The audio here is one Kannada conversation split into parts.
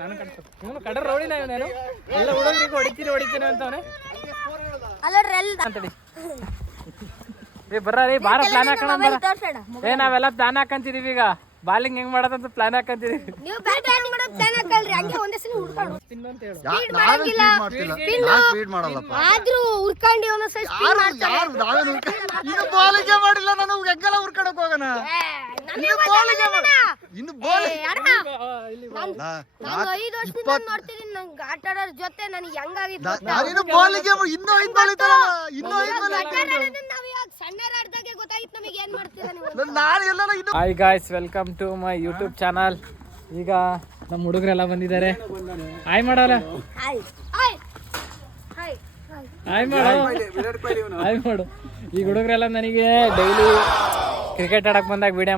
ನಾನು ಕಟ್ಬೇಕು. ಇವನು ಕಡ್ರ ರೌಡಿನ ಇವನೇನು ಎಲ್ಲ ಹುಡುಗರಿಗೆ ಹೊಡಿತೀನಿ ಅಂತವನೇ ಅಂತೇಳಿ. ಬರ್ರಿ ಬಾರ ಪ್ಲಾನ್ ಹಾಕೋಣ. ನಾವೆಲ್ಲ ಪ್ಲಾನ್ ಹಾಕಂತಿದೀವಿ ಈಗ. ಬಾಲಿಂಗ್ ಹೆಂಗ್ ಮಾಡೋದಂತ ಪ್ಲಾನ್ ಹಾಕಂತಿದೀವಿ. ಜೊತೆ ನನಗೆ ಹೆಂಗಾಗಿತ್ತು hi guys, welcome to my YouTube channel. ಈಗ ನಮ್ಮ ಹುಡುಗರೆಲ್ಲ ಬಂದಿದ್ದಾರೆ. ಹಾಯ್ ಮಾಡೋಲ್ಲ, ಹಾಯ್ ಮಾಡು. ಈಗ ಹುಡುಗರೆಲ್ಲ ನನಗೆ ಡೈಲಿ ಕ್ರಿಕೆಟ್ ಆಡಕ್ ಬಂದಾಗ ವಿಡಿಯೋ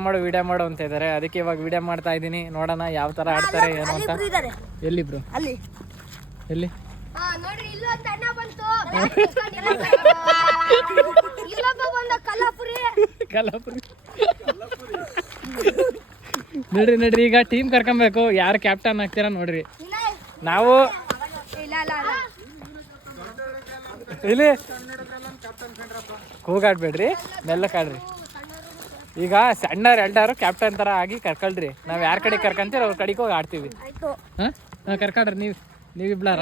ಮಾಡು ಅಂತ ಇದ್ದಾರೆ. ಅದಕ್ಕೆ ಇವಾಗ ವಿಡಿಯೋ ಮಾಡ್ತಾ ಇದ್ದೀನಿ. ನೋಡೋಣ ಯಾವ ತರ ಆಡ್ತಾರೆ ಏನು ಅಂತ. ಎಲ್ಲಿಬ್ರು ಎಲ್ಲಿ ಕಲಾಪುರಿ ನೋಡ್ರಿ. ಈಗ ಟೀಮ್ ಕರ್ಕೊಬೇಕು. ಯಾರು ಕ್ಯಾಪ್ಟನ್ ಆಗ್ತೀರಾ ನೋಡ್ರಿ. ನಾವು ಇಲ್ಲಿ ಕೂಗಾಡ್ಬೇಡ್ರಿ, ಮೆಲ್ಲಕ್ಕಾಡ್ರಿ. ಈಗ ಸಣ್ಣವ್ರು ಎಲ್ಲಾರು ಕ್ಯಾಪ್ಟನ್ ತರ ಆಗಿ ಕರ್ಕೊಳ್ರಿ. ನಾವ್ ಯಾರ ಕಡೆ ಕರ್ಕಂತೀರ ಅವ್ರ ಕಡೆಗೆ ಹೋಗಿ ಆಡ್ತೀವಿ. ಹಾ ಕರ್ಕೊಳ್ರಿ. ನೀವಿಬ್ಲಾರ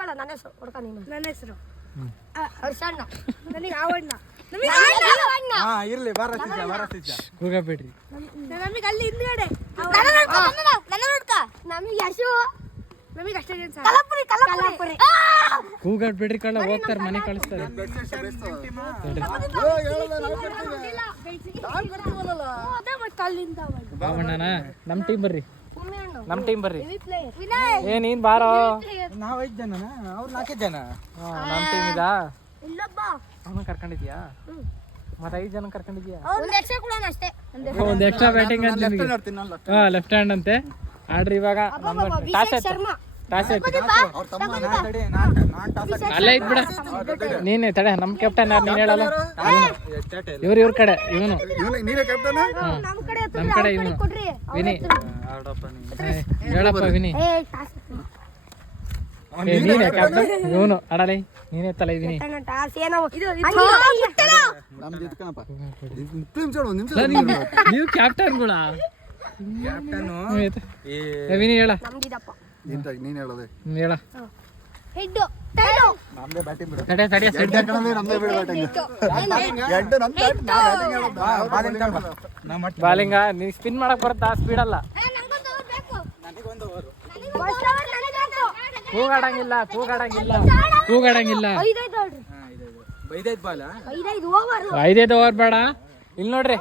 ನನ್ನ ಹೆಸರು ಕೂಗಬೇಡ್ರಿ. ಕೂಗಾಡ್ಬೇಡ್ರಿ ಕಳ್ಳ, ಹೋಗ್ತಾರೆ ಮನೆ ಕಳಿಸ್ತಾರೆ. ಬಾವಣ್ಣನ ನಮ್ ಟೀಮ್ ಬರ್ರಿ, ನಮ್ ಟೀಮ್ ಬರ್ರಿ. ನೀನ್ ಬಾರೋ. ನಾವ್ 5 ಜನ, ಅವ್ರು 4 ಜನ. ನಮ್ ಟೀಮ್ ಇದಾ. ಅವನು ಕರ್ಕೊಂಡಿದ್ಯಾ? ಮತ್ತೆ 5 ಜನ ಕರ್ಕೊಂಡಿದ್ಯಾ? ಒಂದ್ ಎಕ್ಸ್ಟ್ರಾ ಬ್ಯಾಟಿಂಗ್ ಅಂತ. ಲೆಫ್ಟ್ ಹ್ಯಾಂಡ್ ಅಂತೆ. ಆಡ್ರಿ ಇವಾಗ. ಅಲ್ಲೇ ಇದ್ ಬಿಡ. ನೀನೆ ತಡೆ, ನಮ್ ಕ್ಯಾಪ್ಟನ್ ಯಾರು ನೀನ್ ಹೇಳಲ್ಲ. ಇವ್ರ ಕಡೆ ಇವನು, ನಮ್ ಕಡೆ ಇವನು ವಿನಿ. ಹೇಳಪ್ಪ ವಿನಿ. ನೀನೆ ಕ್ಯಾಪ್ಟನ್, ಇವನು ಆಡಲೇ. ನೀನೇ ತಲೆ ವಿನಿ. ನೀವು ಕ್ಯಾಪ್ಟನ್ಗಳ ವಿನಿ ಹೇಳ. ಹೇಳ ಬಾಲಿಂಗ. ನೀವ್ ಸ್ಪಿನ್ ಮಾಡಕ್ ಬರುತ್ತಾ? ಸ್ಪೀಡ್ ಅಲ್ಲ. ಕೂಗಾಡಂಗಿಲ್ಲ. 5 ಓವರ್ ಬೇಡ. ಇಲ್ಲಿ ನೋಡ್ರಿ,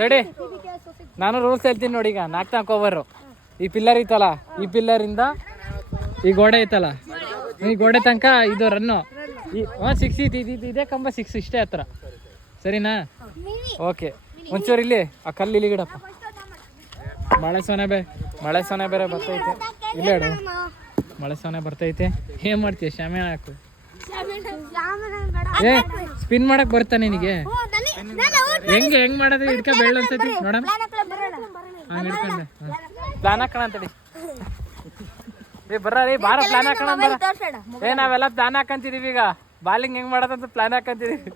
ತಡಿ ನಾನು ರೂಲ್ಸ್ ಹೇಳ್ತೀನಿ ನೋಡಿ. ಈಗ 4 ಓವರ್. ಈ ಪಿಲ್ಲರ್ ಐತಲ್ಲ, ಈ ಪಿಲ್ಲರ್ ಇಂದ ಈ ಗೋಡೆ ಐತಲ್ಲ, ಈ ಗೋಡೆ ತನಕ ಇದು ರನ್ನು. 6 ಇದೇ ಕಂಬ 6 ಇಷ್ಟೇ ಹತ್ರ. ಸರಿನಾ? ಓಕೆ. ಒಂಚೂರು ಇಲ್ಲಿ ಆ ಕಲ್ಲು ಇಲ್ಲಿ ಗಿಡಪ್ಪ. ಮಳೆ ಸೊನೆ ಬೇರೆ ಬರ್ತೈತೆ. ಇಲ್ಲ ಹೇಳು, ಮಳೆ ಸೊನೆ ಬರ್ತೈತೆ. ಏನ್ ಮಾಡ್ತೀಯ? ಶಾಮೆ ಹಾಕು. ಸ್ಪಿನ್ ಮಾಡಕ್ ಬರ್ತಾ ನಿನಗೆ? ಹೆಂಗ್ ಮಾಡೋದು? ಹಿಡ್ಕ ಬೆಳ್ಳ ಅನ್ಸತಿ ನೋಡಮ್. ಹಿಡ್ಕೊಂಡೆ ಪ್ಲಾನ್ ಹಾಕೋಣ ಅಂತೇಳಿ. ಬರ್ರಿ ಬಾರ ಪ್ಲಾನ್ ಹಾಕೋಣ. ನಾವೆಲ್ಲ ಪ್ಲಾನ್ ಹಾಕಂತಿದೀವಿ ಈಗ. ಬಾಲಿಂಗ್ ಹೆಂಗ್ ಮಾಡೋದಂತ ಪ್ಲಾನ್ ಹಾಕಂತಿದೀವಿ.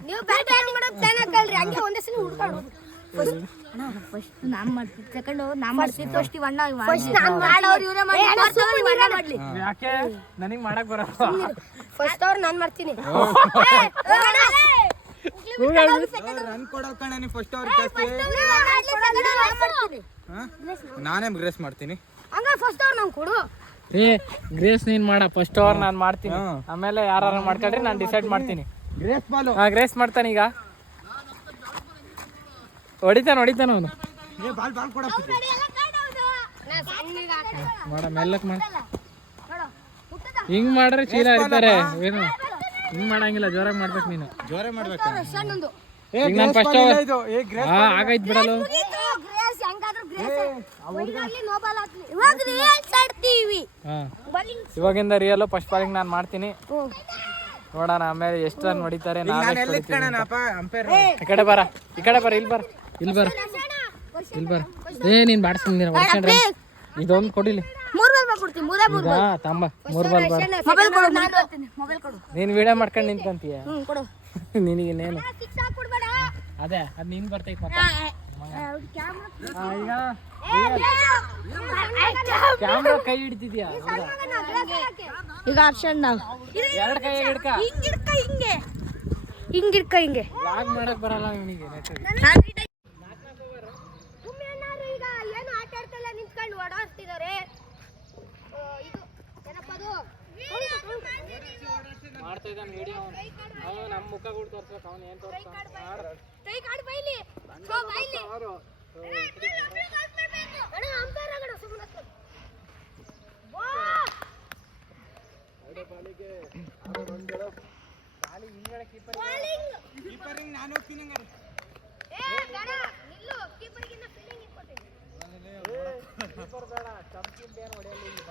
ಯಾಕೆ ನನಗ್ ಮಾಡಕ್ ಬರಲ್ಲ? ಫಸ್ಟ್ ಅವ್ರು ನಾನ್ ಮಾಡ್ತೀನಿ. ನಾನೇ ಗ್ರೇಸ್ ಮಾಡ್ತೀನಿ. ಗ್ರೇಸ್ ನೀನ್ ಮಾಡ. ಫಸ್ಟ್ ಓವರ್ ನಾನ್ ಮಾಡ್ತೀನಿ, ಆಮೇಲೆ ಯಾರು ಮಾಡ್ಕೊಂಡ್ರಿ ನಾನ್ ಡಿಸೈಡ್ ಮಾಡ್ತೀನಿ. ಗ್ರೇಸ್ ಮಾಡ್ತಾನೆ. ಈಗ ಹೊಡಿತಾನ ಅವನು. ಮಾಡ ಮೆಲ್ಲಕ್ ಮಾಡ. ಹಿಂಗ್ ಮಾಡ್ರೆ ಚೀಲ ಇರ್ತಾರೆ. ಏನು ಹಿಂಗ್ ಮಾಡಂಗಿಲ್ಲ, ಜೋರಾಗಿ ಮಾಡ್ಬೇಕು ನೀನು. ಜೋರೇ ಮಾಡ್ಬೇಕು. ಈಗ ನಾನು ಫಸ್ಟ್ ಓವರ್ ಆಗೈತ್ ಬಿಡಲು. ಇವಾಗಿಂದ ರಿಯಲ್ ಫಸ್ಟ್ ಬಾಲಿಂಗ್ ನಾನು ಮಾಡ್ತೀನಿ. ನೋಡೋಣ ಆಮೇಲೆ ಎಷ್ಟು ರನ್ ಹೊಡಿತಾರೆ. ಈ ಕಡೆ ಬರ, ಈ ಕಡೆ ಬರ, ಇಲ್ಲಿ ಬರ, ಇಲ್ಲಿ ಬರ, ಇಲ್ಲಿ ಬರ. ನೀನ್ ಬಾಡ್ಸ್ಕೊಂಡ್ರೆ ಇದೊಂದು ಕೊಡಿಲಿ. ತಂಬ 3 ಬಾಲ್ ಬೇಡ. ನೀನ್ ವಿಡಿಯೋ ಮಾಡ್ಕೊಂಡು ನಿಂತ್ಕೊಂತೀಯ. ನಿನಗೇನೇನು ಅದೇ ಅದು ನೀನ್ ಬರ್ತೈತೆ ಮತ್ತೆ. ಕ್ಯಾಮ್ರಾ ಕೈ ಹಿಡಿತಿದ್ಯಾ? ಈಗ ಆಪ್ಷನ್ ಎರಡು ಕೈ ಹಿಡ್ಕ. ಹಿಂಗೆ ಲಾಗ್ ಮಾಡಕ್ ಬರಲ್ಲ ಇವನಿಗೆ. ಏನು ಆಟ ಆಡ್ತಲ್ಲ ನಿಂತ್ಕೊಂಡು ಓಡಾಡ್ತಿದ್ದಾರೆ. ಮಾಡ್ತಾ ಇದ್ದಾನೆ ವಿಡಿಯೋ. ಅವನು ನಮ್ಮ ಮುಖ ಕೂಡ ತೋರ್ಸ್ಬೇಕು. ಅವನು ಏನ್ ತೋರಿಸ್ತಾನೆ?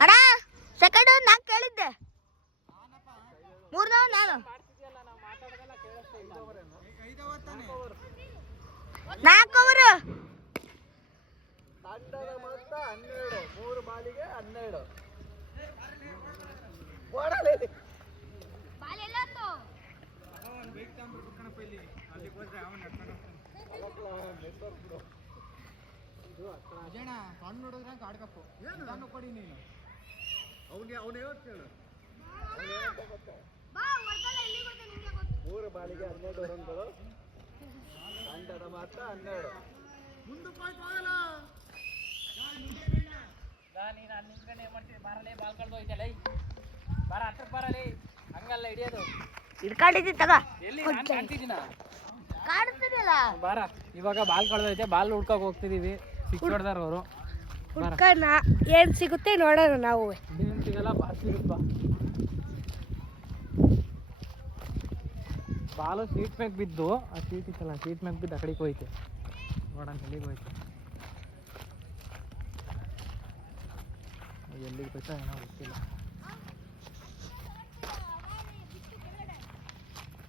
ಅಣ್ಣ ಸೆಕೆಂಡ್ ನಾನ್ ಕೇಳಿದ್ದೆ 3 ನಾನು 4 ಓವರ್. ತಂಡದ ಮೊತ್ತ 12, 3 ಬಾಲಿಗೆ 12. ಮೂರು ಬಾಲಿಗೆ 12 ರನ್ಗಳು. ತಂಡದ ಮೊತ್ತ 12. ಬಾಲ್ ಕಳ್ದೋಯ್ತಲ್ಲ. ಬಾರ ಹತ್ರಕ್ಕೆ ಬರಲಿ. ಹಂಗಲ್ಲ ಹಿಡಿಯೋದು. ಹಿಡ್ಕೊಂಡಿದ್ದಿ ತಗ ಎಲ್ಲಿ ನಾನು ಕಾಣ್ತಿದ್ದೀನ? ಕಾಡ್ತಿದ್ದಿಲ್ಲ. ಬಾರ ಇವಾಗ ಬಾಲ್ ಕಳ್ದೈತೆ. ಬಾಲ್ ಹುಡ್ಕಕ್ ಹೋಗ್ತಿದೀವಿ. ಸಿಕ್ಸ್ ಹೊಡ್ದಾರ ಅವರು. ಹುಡ್ಕನ ಏನ್ ಸಿಗುತ್ತೆ ನೋಡೋಣ ನಾವು. ಏನ್ ಸಿಗಲ್ಲ, ಬಾಲ್ ಸಿಗುತ್ತ. ಬಾಲು ಸೀಟ್ ಮ್ಯಾಗ ಬಿದ್ದು, ಆ ಸೀಟ್ ಇತ್ತಲ್ಲ ಸೀಟ್ ಮ್ಯಾಗ ಬಿದ್ದು ಆ ಕಡೆಗೆ ಹೋಯ್ತೆ. ನೋಡೋಣ ಎಲ್ಲಿಗೆ ಹೋಯ್ತು, ಎಲ್ಲಿಗೆ ಹೋಯ್ತಾ ಏನೋ ಗೊತ್ತಿಲ್ಲ.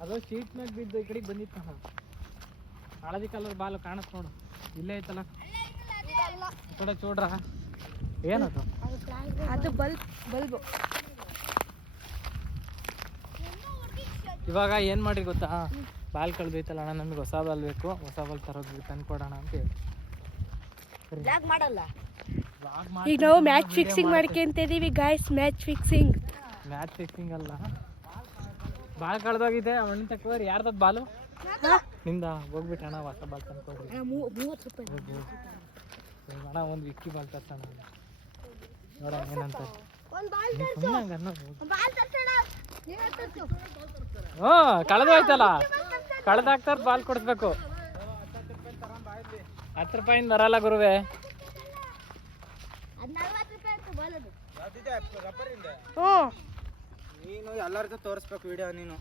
ಅದು ಸೀಟ್ ಮ್ಯಾಗ ಬಿದ್ದು ಈ ಕಡೆಗೆ ಬಂದಿತ್ತು. ಹಳದಿ ಕಲರ್ ಬಾಲು ಕಾಣತ್ ನೋಡು, ಇಲ್ಲೇ ಐತಲ್ಲ. ಥೋಡ ಚೂಡ್ರ ಏನದು? ಅದು ಬಲ್ಬ್. ಇವಾಗ ಏನು ಮಾಡಿ ಗೊತ್ತಾ, ಬಾಲ್ ಕಳ್ದೈತಲ್ಲ ಅಣ್ಣ, ನಮಗೆ ಹೊಸ ಬಾಲ್ ಬೇಕು, ಹೊಸ ಬಾಲ್ ತರೋದು ತಂದು ಕೊಡೋಣ ಅಂತ ಹೇಳಿ. ಈಗ ನಾವು ಮ್ಯಾಚ್ ಫಿಕ್ಸಿಂಗ್ ಮಾಡ್ಕೊಂತಿದೀವಿ ಗಾಯ್ಸ್. ಮ್ಯಾಚ್ ಫಿಕ್ಸಿಂಗ್ ಅಲ್ಲ, ಬಾಲ್ ಕಳ್ದೋಗಿದೆ. ಅವನ ತಕೋರಿ ಯಾರ್ದದ್ ಬಾಲು ನಿಂದ ಹೋಗ್ಬಿಟ್ಟು ಅಣ್ಣ ಹೊಸ ಬಾಲ್ ತಂದು ಕೊಡ್ರಿ. 30 ರೂಪಾಯಿ ಅಣ್ಣ ಒಂದು ವಿಕ್ಕಿ ಬಾಲ್ ತರ್ತಾನ ನೋಡ ಏನಂತ. ಹ್ಞೂ ಕಳೆದೋಯ್ತಲ್ಲ, ಕಳೆದಾಗ್ತಾರ ಬಾಲ್ ಕೊಡಿಸ್ಬೇಕು. 10 ರೂಪಾಯಿಂದ ಬರಲ್ಲ ಗುರುವೆ. ನೀನು ಎಲ್ಲರಿಗೂ ತೋರಿಸ್ಬೇಕು ವಿಡಿಯೋ. ನೀನು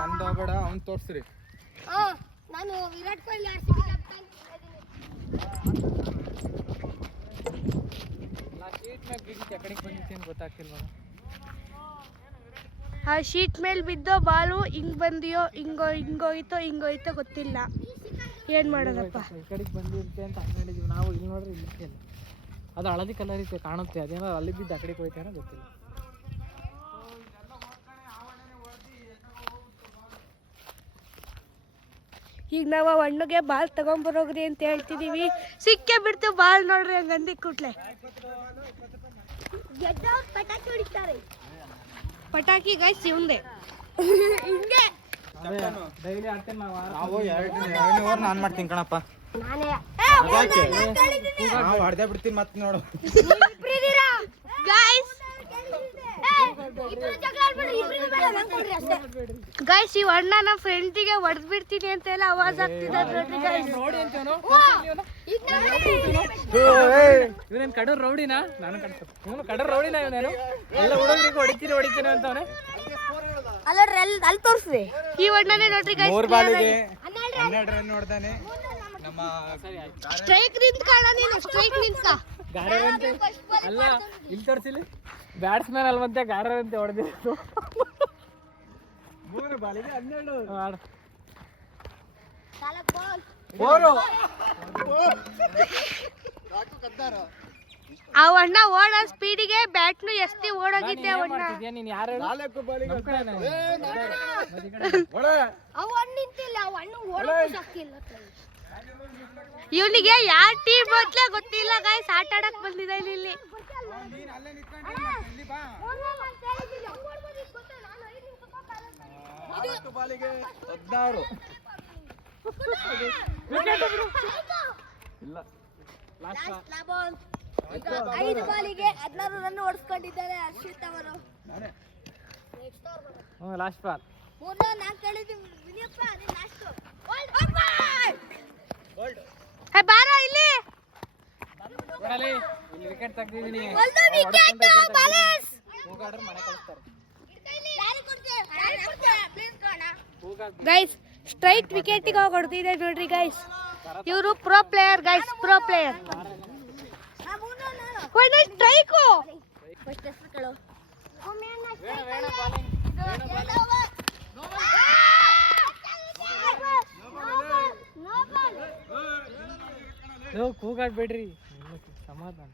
ನಂದು ಹೋಗ್ಬೇಡ, ಅವ್ನು ತೋರಿಸ್ರಿ. ನಾನು ವಿರಾಟ್ ಕೊಹ್ಲಿ ಗೊತ್ತಾಗ್ತಿಲ್ವ? ಆ ಶೀಟ್ ಮೇಲೆ ಬಿದ್ದೋ ಬಾಲು ಹಿಂಗ್ ಬಂದಿಯೋ ಹಿಂಗೋಯ್ತೋ ಗೊತ್ತಿಲ್ಲ. ಏನ್ ಮಾಡೋದಪ್ಪ, ಈ ಕಡೆಗೆ ಬಂದಿರುತ್ತೆ ಅಂತ ಅಂದ್ಕೊಂಡಿದೀವಿ ನಾವು. ಇಲ್ಲಿ ನೋಡ್ರಿ, ಇಲ್ಲಿ ಅದು ಹಳದಿ ಕಲರ್ ಇತ್ತು ಕಾಣುತ್ತೆ. ಅದೇನೋ ಅಲ್ಲಿ ಬಿದ್ದು ಆ ಕಡೆಗೆ ಹೋಯ್ತು ಏನೋ ಗೊತ್ತಿಲ್ಲ. ಈಗ ನಾವು ಹಣ್ಣುಗೆ ಬಾಲ್ ತಗೊಂಬರೋಗ್ರಿ ಅಂತ ಹೇಳ್ತಿದೀವಿ. ಸಿಕ್ಕೇ ಬಿಡ್ತು ಬಾಲ್ ನೋಡ್ರಿ, ಹಂಗ ಅಂದಿ ಕೂಡ್ಲೆ ಪಟಾಕಿ ಹೊಡಿತಾರೆ. ಪಟಾಕಿ ಗೈಸ್ ಇವಂದೆ ಹಿಂಗೆ ಡೈಲಿ ಆಡ್ತೇನೆ ನಾವು. ಎರಡನೇ ಓವರ್ ನಾನು ಮಾಡ್ತೀನಿ ಕಣಪ್ಪ. ನಾವು ಹೊಡೆದೇ ಬಿಡ್ತೀನಿ ಮತ್ತೆ ನೋಡು. ಗೈಸ್ ಈ ಅಣ್ಣ ನಮ್ಮ ಫ್ರೆಂಡಿಗೆ ಹೊಡೆದ್ ಬಿಡ್ತೀನಿ ಅಂತ ಎಲ್ಲ ಆವಾಜ್ ಆಗ್ತಿದ್ದಾರೆ. ಇವನೇನು ಕಡೂರ್ ರೌಡಿನಾ? ನಾನು ಇವನು ಕಡೂರ್ ರೌಡಿನಾ? ಇವನೇನು ಎಲ್ಲ ಹುಡುಗರಿಗೆ ಹೊಡಿತೀನಿ ಅಂತವನೇ. ಅಲ್ಲಿ ತೋರಿಸ್ರಿ ಈ ಅಣ್ಣನೇ ನೋಡ್ರಿ ಗೈಸ್. 3 ಬಾಲಿಗೆ 12 ರನ್ ನೋಡ್ತಾನೆ ನಮ್ಮ ಸ್ಟ್ರೈಕ್ ನಿಂತ ಕಾರಣ ನೀನು ಗಾರರಂತೆ ಅಲ್ಲ ಇಲ್ಲಿ ತೋರಿಸಿಲಿ ಬ್ಯಾಟ್ಸ್ಮನ್ ಅಲ್ವಂತೆ ಗಾರರಂತೆ ಹೊಡೆದಿತ್ತು. 3 ಬಾಲಿಗೆ 12 ಆಡು. ಅವಣ್ಣ ಓಡೋ ಸ್ಪೀಡಿಗೆ ಬ್ಯಾಟ್ನು ಎಸ್ತಿ ಓಡೋಗಿದ್ದೆ ಅವಣ್ಣ. ಮಾಡ್ತಿದ್ಯಾ ನೀನ್ ಯಾರು ಹೇಳು? 4 ಬಾಲಿಗೆ ನಮ್ ಕಡೆ ನಾವು. ಇವನಿಗೆ ಯಾವ ಟೀಮ್ ಮೊದ್ಲೇ ಗೊತ್ತಿಲ್ಲ ಗಾಯ್ಸ್, ಆಟ ಆಡಕ್ ಬಂದಿದೆ ಇಲ್ಲಿ. ನೀನ್ ಅಲ್ಲೇ ನಿಂತ್ಕೊಂಡು ಇಲ್ಲಿ ಬಾ. 4 ಬಾಲಿಗೆ 16 ಇಲ್ಲ ಲಾಸ್ಟ್ 5 ಬಾಲಿಗೆ 16 ರನ್ ಹೊಡೆಸ್ಕೊಂಡಿದ್ದಾರೆ ಹರ್ಷಿತ್ ಅವರು. Last ball. ಬಾರೋ ಇಲ್ಲಿ ನೋಡಲಿ ಇಲ್ಲಿ ವಿಕೆಟ್ ತೆಗ್ದಿದೀನಿ. ಹೋಗಾಡ್ರೆ ಮನೆ ಕಳಿಸ್ತಾರೆ. ಗೈಸ್ ಸ್ಟ್ರೈಟ್ ವಿಕೆಟಿಗೆ ಹೋಗಿ ಹೊಡೆದಿದೆ ನೋಡ್ರಿ ಗೈಸ್. ಇವರು pro player guys, pro player. Strike ಕೂಗಾಡ್ಬೇಡ್ರಿ, ಸಮಾಧಾನ.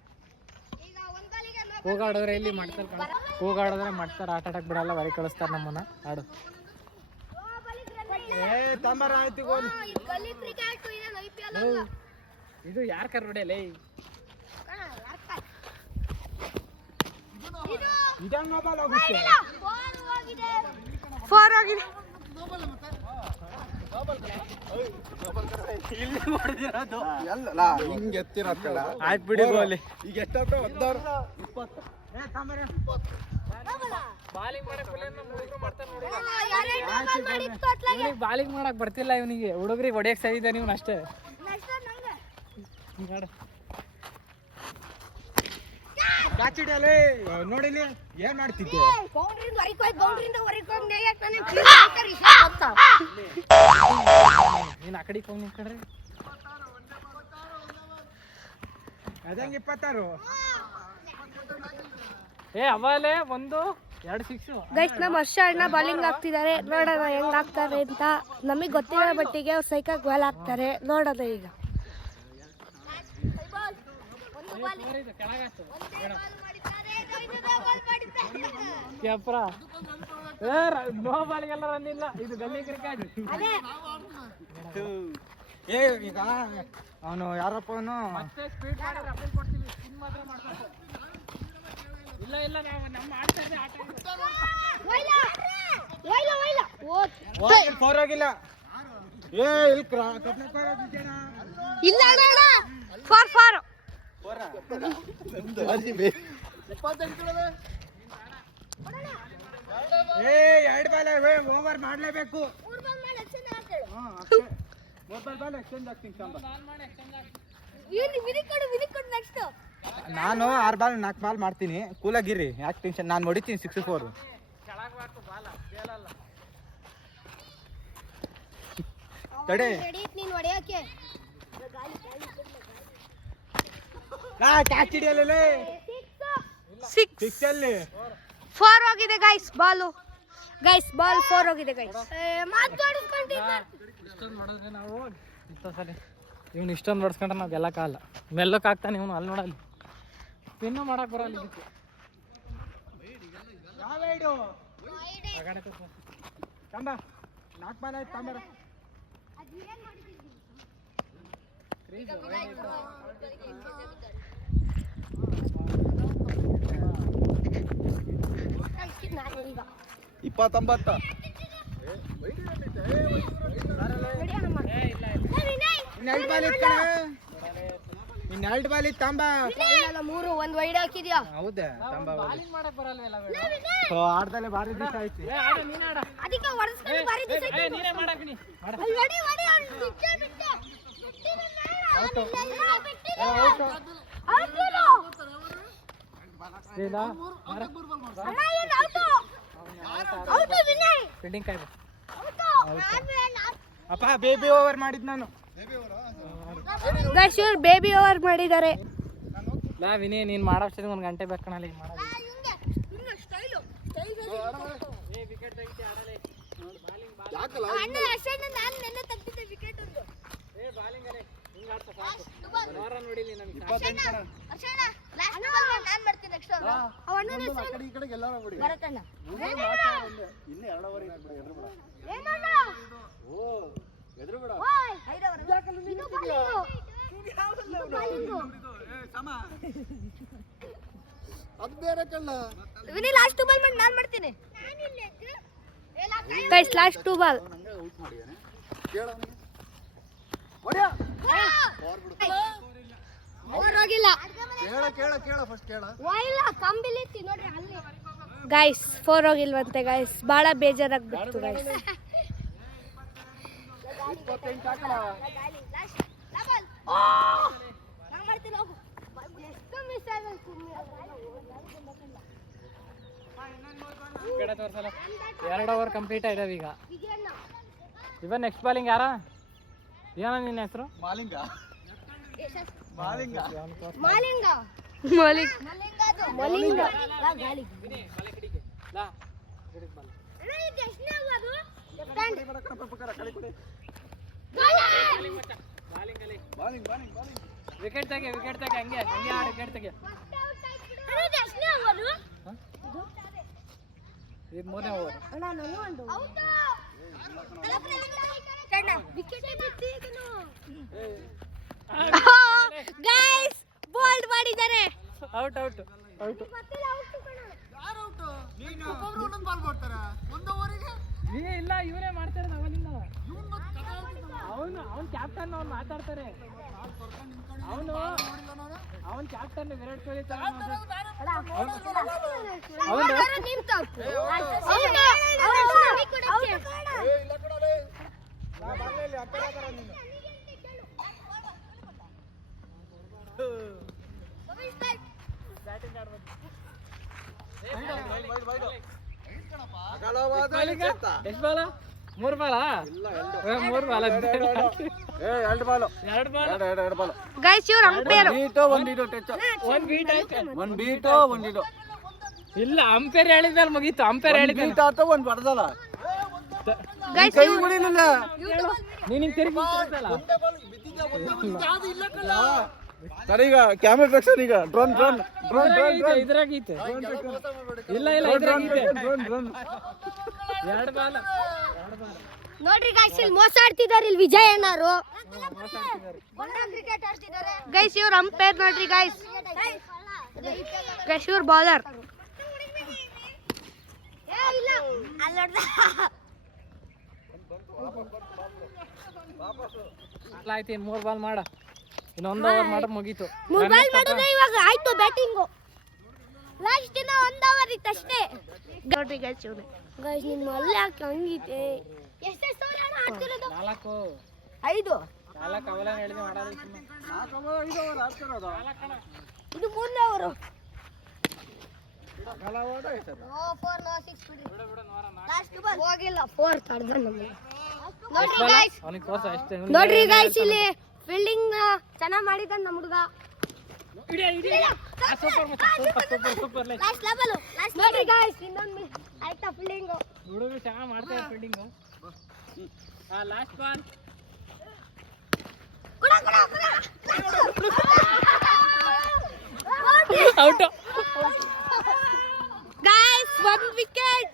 ಕೂಗಾಡಿದ್ರೆ ಇಲ್ಲಿ ಮಾಡ್ತಾರೆ ಕಣ. ಕೂಗಾಡಿದ್ರೆ ಮಾಡ್ತಾರೆ, ಆಟ ಆಡಕ್ ಬಿಡಲ್ಲ, ಹೊರಗೆ ಕಳಿಸ್ತಾರೆ ನಮ್ಮನ್ನ. ಆಡು. ಆಯ್ತು ಗೋಲ್. ಇದು ಯಾರ ಕರ್ ಹೊಡೆಯಲೇ? ಇದನ್ನ ಮೊಬೈಲ್ ಹೋಗುತ್ತೆ. 4 ಆಗಿದೆ. ಇಲ್ಲಿ ಹೊಡೆದಿರೋದು ಎಲ್ಲ ಹಿಂಗೆ ಎತ್ತಿರೋದು ಕಡ. ಆಯ್ತು ಬಿಡಿ ಗೋಲಿ. ಈಗ ಎಷ್ಟಾಯ್ತು? 16 20. ಬಾಲಿಂಗ್ ಮಾಡಕ್ ಬಾಲಿಂಗ್ ಮಾಡಕ್ ಬರ್ತಿಲ್ಲ ಇವನಿಗೆ. ಹುಡುಗರಿಗೆ ಹೊಡಿಯಕ್ ಸರಿ ಇದ್ದಾನೆ ಇವನು ಅಷ್ಟೇ. ಕಾಚಿಡಲೇ ನೋಡಿಲಿ ಏನ್ ಮಾಡ್ತಿದ್ದೆ? ನೀನ್ ಆ ಕಡೆಗೆ ಹೋಗಿ ಕಡ್ರಿ. ಅದಂಗೆ 26. ಅವಲೇ 1 2 6. ಗೈಸ್ ನಮ್ಮ ಹರ್ಷ ಅಣ್ಣ ಬಾಲಿಂಗ್ ಆಗ್ತಿದ್ದಾರೆ, ನೋಡೋಣ ಹೆಂಗ್ ಆಗ್ತಾರೆ ಅಂತ. ನಮಗೆ ಗೊತ್ತಿರೋ ಮಟ್ಟಿಗೆ ಅವ್ರು ಸೈಕಾಗಿ ಬಾಲ್ ಹಾಕ್ತಾರೆ, ನೋಡೋಣ ಈಗ. ನೋ ಬಾಲಿಗೆಲ್ಲ ರನ್ ಇಲ್ಲ. ಇದು ಗಲ್ಲಿ ಕ್ರಿಕೆಟ್. ಈಗ ಅವನು ಯಾರಪ್ಪ ಅವನು ಇಲ್ಲ ಇಲ್ಲ ನಮ್ಮ ಆಡ್ತಾ ಇದ್ದೆ ಆಟ. 4 ಆಗಿಲ್ಲ. ಇಲ್ಲ 4 2 ಬಾಲ್ ಓವರ್ ಮಾಡ್ಲೇಬೇಕು. 3 ಬಾಲ್ ಎಕ್ಸ್ಚೇಂಜ್ ಆಗ್ತೀನಿ. ನಾನು 6 ಬಾಲ್ 4 ಬಾಲ್ ಮಾಡ್ತೀನಿ. ಕೂಲಾಗಿರಿ, ಯಾಕೆ ಟೆನ್ಷನ್. ನಾನು ಹೊಡಿತೀನಿ 64. ತಡೆ ಕ್ಯಾಚ್ ಹಿಡಿಯಲ್ಲ. 6 ಅಲ್ಲಿ 4 ಹೋಗಿದೆ ಗೈಸ್. ಬಾಲ್ 4 ಹೋಗಿದೆ ಗೈಸ್. ಇಷ್ಟೊಂದು ನೋಡಿದ್ರೆ ನಾವು ಸರಿ ಇವನು ಇಷ್ಟೊಂದು ಹೊಡ್ಸ್ಕೊಂಡ್ರೆ ನಾವು ಗೆಲ್ಲಕ್ಕಾಗಲ್ಲ. ಮೆಲ್ಲಕ್ಕೆ ಆಗ್ತಾನೆ ಇವನು. ಅಲ್ಲಿ ನೋಡಲ್ಲಿ ಪಿನ್ನು ಮಾಡಕ್ ಬರಲ್ಲ ಇದಕ್ಕೆ. ತಂಬ 4 ಬಾಲ್ ಆಯ್ತು. ತಂಬರ ಇಪ್ಪತ್ತೊಂಬತ್ತ. ಇನ್ನೆರಡು ಬಾಲ್ ಇತ್ತು. ತಂಬ 3 1 ವೈಡ್ ಹಾಕಿದ್ಯಾ? ಹೌದಾ? ತಂಬ ಬಾಲಿಂಗ್ ಮಾಡಕ್ ಬರಲ್ವಲ್ಲ. ಆಡ್ದಲ್ಲೇ ಭಾರಿ ದಿವಸ ಆಯ್ತು. ಅದಕ್ಕೆ ಹೊಡೆಸ್ಕೊಂಡು ಬಾರಿ ದಿವಸ ಆಯ್ತು. ನೀನೇ ಮಾಡಕ್ ನೀ ಮಾಡ. ಹೊಡಿ ಅವ್ನು ಬಿಟ್ಟೆ ಬಿಟ್ಟೆ. ಫೀಲ್ಡಿಂಗ್ ಕಾಯ್ದು. ಅಪ್ಪ ಬೇಬಿ ಓವರ್ ಮಾಡಿದ್ ನಾನು. ಗೈಸ್ ಇವ್ರು ಬೇಬಿ ಓವರ್ ಮಾಡಿದ್ದಾರೆ. ಲಾ ವಿನಿ ನೀನ್ ಮಾಡೋ ಅಷ್ಟೊತ್ತಿಗೆ 1 ಗಂಟೆ ಬೇಕಣಲ್ಲ ಈಗ ಮಾಡೋದು. ವಿಕೆಟ್ ತೆಗಿತಿ ಆಡಲೇ ಯಾಕಲ್ಲ ಬಾಲಿಂಗ್ ಅಲೆ ಹಿಂಗ ಆಡ್ತಾ ಸಾಕು ನೋರ ನೋಡಿಲಿ ನಮಗೆ 25 ಕಣ ಆ ಕಡೆ ಈ ಕಡೆಗೆ ಎಲ್ಲಾರು ಬಿಡಿ ಇನ್ನು 2 ಓವರ್ ಇದೆ ಬಿಡಿ ಎದ್ರು ಬಿಡ ಓ ಎದ್ರು ಬಿಡ ಅದು ಬೇರೆ ಕಣ್ಣ ಲಾಸ್ಟ್ 2 ಬಾಲ್ ಮಾಡಿ ನಾನು ಮಾಡ್ತೀನಿ ಗೈಸ್ ಲಾಸ್ಟ್ 2 ಬಾಲ್ ನಂಗೆ ಔಟ್ ಮಾಡಿಯಾನೆ ಕೇಳ ಅವನಿಗೆ ಹೊಡ್ಯಾ ಓವರ್ ಹೋಗಿಲ್ಲ ಕೇಳ ಫಸ್ಟ್ ಕೇಳ ಇಲ್ಲ ಕಂಬಿಲಿ ನೋಡ್ರಿ ಅಲ್ಲಿ ಗೈಸ್ 4 ಹೋಗಿಲ್ವಂತೆ ಗೈಸ್ ಬಹಳ ಬೇಜಾರಾಗ್ಬಿಡ್ತು ಗೈಸ್ 25 ಹಾಕಲ್ಲ ನಾನು ಮಾಡ್ತೀನಿ ಹೋಗು ಎಷ್ಟು ಮಿಸ್ ಆಗುತ್ತೆ ಈ ಕಡೆ ತೋರ್ಸಲ್ಲ 2 ಓವರ್ ಕಂಪ್ಲೀಟ್ ಆಯ್ತವ ಈಗ ಇವನ್ ನೆಕ್ಸ್ಟ್ ಬಾಲಿಂಗ್ ಯಾರ ಏನ ನಿನ್ನ ಹೆಸರು ಮಾಲಿಂಗ ಮಾಲಿಂಗ ಗಾಳಿ ಲಾ ಬಾಲಿಂಗ್ ವಿಕೆಟ್ ತೆಗೆ ಹಂಗೆ ಆಡ ವಿಕೆಟ್ ತೆಗೆ ಇದು 3ನೇ ಓವರ್ ಗೈಸ್ ಬೋಲ್ಡ್ ಮಾಡಿದ್ದಾರೆ ಔಟ್ ಇಲ್ಲ ಇವರೇ ಮಾಡ್ತಾರೆ ಅವನಿಂದ ಅವನು ಕ್ಯಾಪ್ಟನ್ ಅವ್ನು ಮಾತಾಡ್ತಾರೆ ಅವನ್ ಕ್ಯಾಪ್ಟನ್ ವಿರಾಟ್ ಕೊಹ್ಲಿ ತರ ಎಷ್ಟು ಬಾಲ 3 ಬಾಲ 3 ಬಾಲ 2 ಬಾಲ್ ಗೈಸ್ ಇವ್ರ ಅಂಪೈರ್ ಒಂದು ಬೀಟ್ ಇಲ್ಲ ಅಂಪೈರ್ ಹೇಳಿದ್ಮೇಲೆ ಮುಗೀತು ಅಂಪೈರ್ ಹೇಳಿದ್ಮೇಲೆ ಬೀಟ್ ಆತ ಒಂದು ಬಡದಲ್ಲ ಗೈಸ್ ಕೈ ಬಿಡಿಲ್ಲ ನೀನು ತಿರುಗಿ ಸರಿ ಈಗ ಕ್ಯಾಮೆರಾ ಟ್ರಕ್ಷನ್ ಈಗ ಡ್ರೋನ್ ಇದ್ರಾಗೈತೆ ಇಲ್ಲ ಇದ್ರಾಗೈತೆ 2 ಬಾಲ ನೋಡ್ರಿ ಗೈಸ್ ಇಲ್ಲಿ ಮೋಸ ಆಡ್ತಿದ್ದಾರೆ ಇಲ್ಲಿ ವಿಜಯ್ ಅಣ್ಣರು ಗೈಸ್ ಇವ್ರ ಅಂಪೈರ್ ನೋಡ್ರಿ ಗೈಸ್ ಇವ್ರ ಬೌಲರ್ ಆಯ್ತು ಇನ್ನು 3 ಬಾಲ್ ಮಾಡ ಇನ್ನೊಂದು ಓವರ್ ಮಾಡ ಮುಗೀತು 3 ಬಾಲ್ ಮಾಡಿದ್ರೆ ಇವಾಗ ಆಯ್ತು ಬ್ಯಾಟಿಂಗು ಲಾಸ್ಟ್ ದಿನ 1 ಓವರ್ ಇತ್ತು ಅಷ್ಟೇ ನೋಡ್ರಿ ಗೈಸ್ ಇವ್ರು ಗೈಸ್ ನಿಮ್ಮ ಅಲ್ಲಿ ಯಾಕೆ ಹಂಗಿದೆ ಎಷ್ಟು ಓವರ್ ಆಡ್ತಿರೋದು 4 5 ಅವೆಲ್ಲ ಹೇಳಿದೆ ಮಾಡೋದು ಇದು 3ನೇ ಓವರ್ ಹೋಗಿಲ್ಲ 4 ತಡ್ದ ನಮಗೆ ನೋಡ್ರಿ ಗೈಸ್ ಅವನಿಗೆ ತೋರ್ಸ ಅಷ್ಟೇ ನೋಡ್ರಿ ಗೈಸ್ ಇಲ್ಲಿ ಫೀಲ್ಡಿಂಗ್ ಚೆನ್ನಾಗಿ ಮಾಡಿದ ನಮ್ಮ ಹುಡುಗ ಸೂಪರ್ ನೋಡ್ರಿ ಗೈಸ್ ಇನ್ನೊಂದು ಆಯ್ತಾ ಫೀಲ್ಡಿಂಗ್ ಹುಡುಗರು ಚೆನ್ನಾಗಿ ಮಾಡ್ತಾರೆ fielding last ball out guys 1 wicket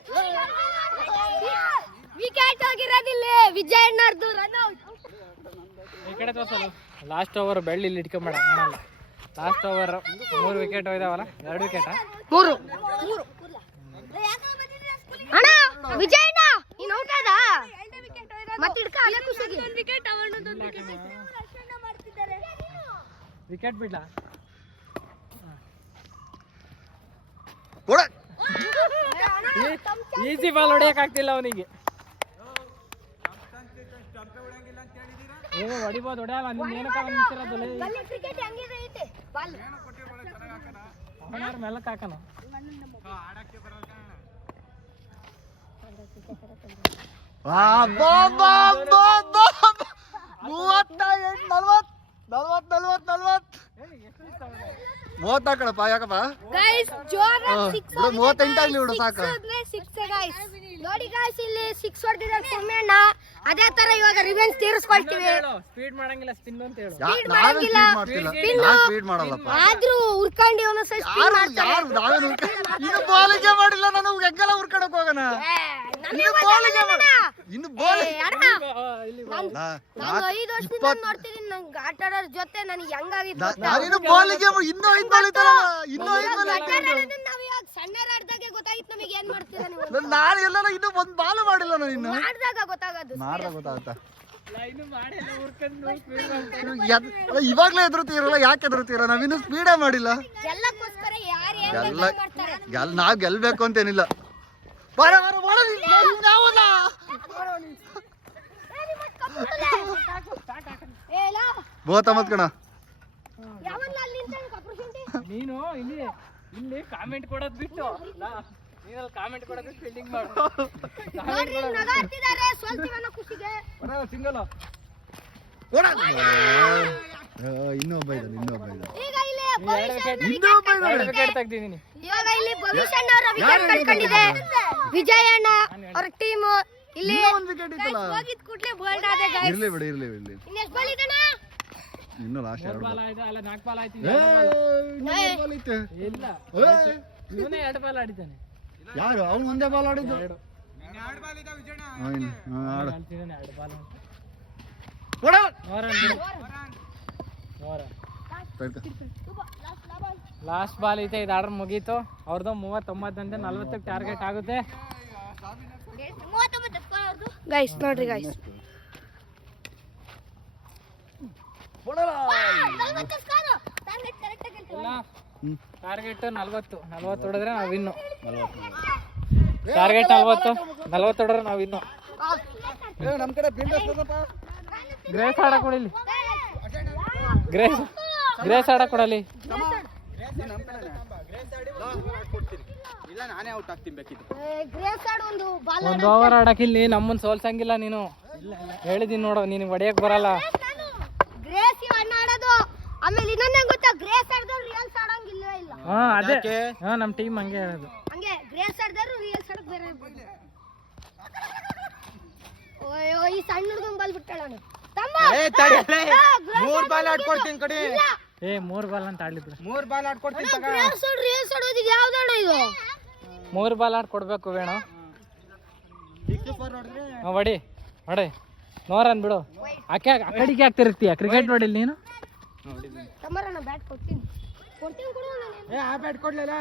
ಹೋಗಿರೋದಿಲ್ಲ ವಿಜಯ್ ಅಣ್ಣರ್ದು ರನ್ ಔಟ್ ಈ ಕಡೆ ತೋರ್ಸಲ್ಲ ಲಾಸ್ಟ್ ಓವರ್ ಬೆಳ್ಳಿ ಇಲ್ಲಿ ಇಟ್ಕೊಂಬೇಡ ಕಾಣಲ್ಲ ಲಾಸ್ಟ್ ಓವರ್ 3 ವಿಕೆಟ್ ಹೋಯ್ದಾವಲ್ಲ 2 ವಿಕೆಟ್ 3 ಅಣ್ಣ ವಿಜಯ್ ಅಣ್ಣ ನೀನು ಔಟ್ ಆದ ಮತ್ತೆ ಇಡ್ಕ ಅಲೆ ಕುಸಗಿ ಒಂದು ವಿಕೆಟ್ ಅವನೊಂದು ವಿಕೆಟ್ ಮಾಡ್ತಿದ್ದಾರೆ ವಿಕೆಟ್ ಬಿಡ್ಲಾ ಈಸಿ ಬಾಲ್ ಹೊಡಿಯಕ್ ಆಗ್ತಿಲ್ಲ ಅವನಿಗೆ ಏನು ಹೊಡಿಬೋದು ಹೊಡೆಯಲ್ಲ ನಿನ್ನ ಏನಕ್ಕ ನಿಂತಿರೋದಿಲ್ಲ ಕ್ರಿಕೆಟ್ ಹೆಂಗಿದೆ ಐತೆ ಬಾಲ್ ಅವನಾರ ಮೆಲ್ಲಕ್ ಹಾಕನ 38 40 40 40 40 34 ಯಾಕಪ್ಪ ಗೈಸ್ ಜೋರಾಗಿ 6 ಬಿಡು 38 ಆಗ್ಲಿ ಬಿಡು ಸಾಕು 6 ಗೈಸ್ ನೋಡಿ ಗೈಸ್ ಇಲ್ಲಿ 6 ಹೊಡೆದಿದ್ದಾರೆ ಸೌಮ್ಯಣ್ಣ ಅದೇ ತರ ಇವಾಗ ರಿವೆಂಜ್ ತೀರಿಸ್ಕೊಳ್ತೀವಿ ಸ್ಪೀಡ್ ಮಾಡಂಗಿಲ್ಲ ಸ್ಪಿನ್ ಅಂತ ಹೇಳು ಸ್ಪೀಡ್ ನಾವೇ ಮಾಡಂಗಿಲ್ಲ ಸ್ಪೀಡ್ ಮಾಡ್ತಿಲ್ಲ ನಾವ್ ಸ್ಪೀಡ್ ಮಾಡಲ್ಲಪ್ಪ ಆದ್ರೂ ಉರ್ಕಂಡಿ ಅವನು ಸಹ ಸ್ಪೀಡ್ ಮಾಡ್ತಾರೆ ಯಾರು ನಾವೇನು ಇನ್ನು ಬಾಲಿಗೆ ಮಾಡಿಲ್ಲ ನಾನು ಹೆಗ್ಗೆಲ್ಲ ಉರ್ಕಡಕ್ ಹೋಗೋಣ ಇನ್ನು ಬಾಲಿಗೆ ಇನ್ನು ಬಾಲ್ ನಾನು 5 ವರ್ಷದಿಂದ ನೋಡ್ತಿದ್ದೀನಿ ನಂಗೆ ಆಟ ಆಡೋರ್ ಜೊತೆ ನನಗೆ ಹೆಂಗಾಗಿತ್ತು ನಾನಿನ್ನು ಬಾಲಿಗೆ ಇನ್ನೂ 5 ಬಾಲ್ ಇತ್ತಲ್ಲ ಇನ್ನೂ 5 ಬಾಲ್ ನಾವು ಇವಾಗ ಸಣ್ಣರ ಆಡ್ದಾಗೆ ಗೊತ್ತಾಗಿತ್ತು ನಮಗೆ ಏನ್ ಮಾಡ್ತೀರಾ ನೀವು ನಾನು ಎಲ್ಲ ಇನ್ನೂ ಒಂದು ಬಾಲ್ ಮಾಡಿಲ್ಲ ನಾನು ಇನ್ನು ಆಡ್ದಾಗ ಗೊತ್ತಾಗೋದು ಮಾಡ್ದಾಗ ಗೊತ್ತಾಗುತ್ತಾ ಇನ್ನು ಮಾಡಿಲ್ಲ ಉರ್ಕೊಂಡು ಇವಾಗ್ಲೇ ಎದುರುತ್ತೀರಲ್ಲ ಯಾಕೆ ಎದುರುತ್ತೀರ ನಾವಿನ್ನು ಸ್ಪೀಡೇ ಮಾಡಿಲ್ಲ ಎಲ್ಲಕ್ಕೋಸ್ಕರ ಯಾರು ಏನ್ ಎಲ್ಲ ಬೇಕಾದ್ರೂ ಮಾಡ್ತಾರೆ ನಾವ್ ಗೆಲ್ಬೇಕು ಅಂತೇನಿಲ್ಲ ಬರ ಬರ ಬರ ನಾವಲ್ಲ ಬಹುತಮತ್ ಕಣ ಯಾವನ್ನ ಅಲ್ಲಿ ನಿಂತಾನೆ ಕಪ್ರು ಶುಂಠಿ ನೀನು ಇಲ್ಲಿ ಕಾಮೆಂಟ್ ಕೊಡೋದ್ ಬಿಟ್ಟು ನೀನಲ್ಲಿ ಕಾಮೆಂಟ್ ಕೊಡೋದ್ ಬಿಟ್ಟು ಫೀಲ್ಡಿಂಗ್ ಮಾಡು ನೋಡ್ರಿ ನಗಾಡ್ತಿದ್ದಾರೆ ಸೋಲ್ತೀವಿ ಅನ್ನೋ ಖುಷಿಗೆ ಸಿಂಗಲ್ ಇನ್ನೊಬ್ಬ ಇದ್ದಾನೆ ಈಗ ಇಲ್ಲಿ ಭವಿಷ್ಯಣ್ಣ ಇನ್ನೊಬ್ಬ ಇದ್ದಾನೆ ವಿಕೆಟ್ ತೆಗ್ದಿದ್ದೀನಿ ಇವಾಗ ಇಲ್ಲಿ ಭವಿಷ್ಯಣ್ಣ ಅವರ ವಿಕೆಟ್ ಕಳ್ಕೊಂಡಿದೆ ವಿಜಯಣ್ಣ ಅವರ ಟೀಮ್ ಇಲ್ಲಿ ಒಂದು ವಿಕೆಟ್ ಇತ್ತಲ್ಲ ಹೋಗಿದ್ ಕೂಡ್ಲೆ ಬೋಲ್ಡ್ ಆದ ಗೈಸ್ ಇರ್ಲಿ ಬಿಡಿ ಇನ್ನು ಎಷ್ಟು ಬಾಲ್ ಇದಣ್ಣ ಇನ್ನು ಲಾಸ್ಟ್ 2 ಬಾಲ್ ಆಯ್ತು ಅಲ್ಲ 4 ಬಾಲ್ ಆಯ್ತು ಬಾಲ್ ಐತೆ ಇಲ್ಲ ಇವನೇ 2 ಬಾಲ್ ಆಡಿದ್ದಾನೆ ಯಾರು ಅವ್ನು ಒಂದೇ ಬಾಲ್ ಆಡಿದ್ದು 2 ಆಡು ಆಡ್ತಿದ್ದಾನೆ 2 ಬಾಲ್ ಕೊಡ ಲಾಸ್ಟ್ ಬಾಲ್ ಐತೆ ಇದು ಆರ್ಡರ್ ಮುಗೀತು ಅವ್ರದ್ದು 39 ಅಂತೆ 40 ಟಾರ್ಗೆಟ್ ಆಗುತ್ತೆ ಗೈಸ್ ನೋಡ್ರಿ ಗೈಸ್ ಟಾರ್ಗೆಟ್ 40 ಹೊಡೆದ್ರೆ ನಾವು ಇನ್ನು ಟಾರ್ಗೆಟ್ 40 ಹೊಡೆದ್ರೆ ನಾವು ಇನ್ನು ನಮ್ ಕಡೆ ಗ್ರೇಸ್ ಆಡಕ್ ಕೊಡಿಲಿ ಗ್ರೇಸ್ ಆಡಕ್ ಕೊಡಲಿ ಇಲ್ಲ ನಾನೇ ಔಟ್ ಆಗ್ತೀನಿ ಬೇಕಿತ್ತು ಗ್ರೇಸ್ ಆಡ್ ಒಂದು ಬಾಲ್ ಒಂದು ಓವರ್ ಆಡಕ್ ಇಲ್ಲಿ ನಮ್ಮನ್ನ ಸೋಲ್ಸಂಗಿಲ್ಲ ನೀನು ಹೇಳಿದೀನಿ ನೋಡು ನಿನಗೆ ಹೊಡಿಯಕ್ ಬರಲ್ಲ ಗ್ರೇಸ್ ಅಣ್ಣ ಆಡೋದು ಆಮೇಲೆ ಇನ್ನೊಂದೇ ಗೊತ್ತಾ ಗ್ರೇಸ್ ಆಡ್ದವ್ರು ರಿಯಲ್ಸ್ ಆಡಂಗಿಲ್ಲ ಇಲ್ಲ ಹಾ ಅದೇ ಹಾ ನಮ್ಮ ಟೀಮ್ ಹಂಗೆ ಹೇಳೋದು ಹಂಗೆ ಗ್ರೇಸ್ ಆಡ್ದವ್ರು ರಿಯಲ್ಸ್ ಆಡಕ್ ಬೇರೆ ಓಯೋ ಈ ಸಣ್ಣ ಹುಡುಗನ್ ಬಾಲ್ ಬಿಟ್ಟಾಳ ಅವನು ಮೂರ್ ಬಾಲ್ ಆಡ್ಕೊಡ್ತೀನಿ ಕಡೆ 3 ಬಾಲ್ ಅಂತ ಆಡ್ಲಿದ್ರು 3 ಬಾಲ್ ಆಡ್ಕೊಡ್ತೀನಿ ರಿಯಲ್ಸ್ ಆಡೋದಿಗೆ ಯಾವ್ದಣ್ಣ ಇದು 3 ಬಾಲ್ ಆಡ್ ಕೊಡ್ಬೇಕು ವೇಣು ಹೊಡಿ ನೋರನ್ ಬಿಡು ಆ ಕಡೆಗೆ ಆಗ್ತಿರ್ತೀಯ ಕ್ರಿಕೆಟ್ ನೋಡಿಲ್ಲ ನೀನು ತಮ್ಮರಣ್ಣ ಬ್ಯಾಟ್ ಕೊಡ್ತೀನಿ ಕೊಡು ಆ ಬ್ಯಾಟ್ ಕೊಡ್ಲಿಲ್ಲ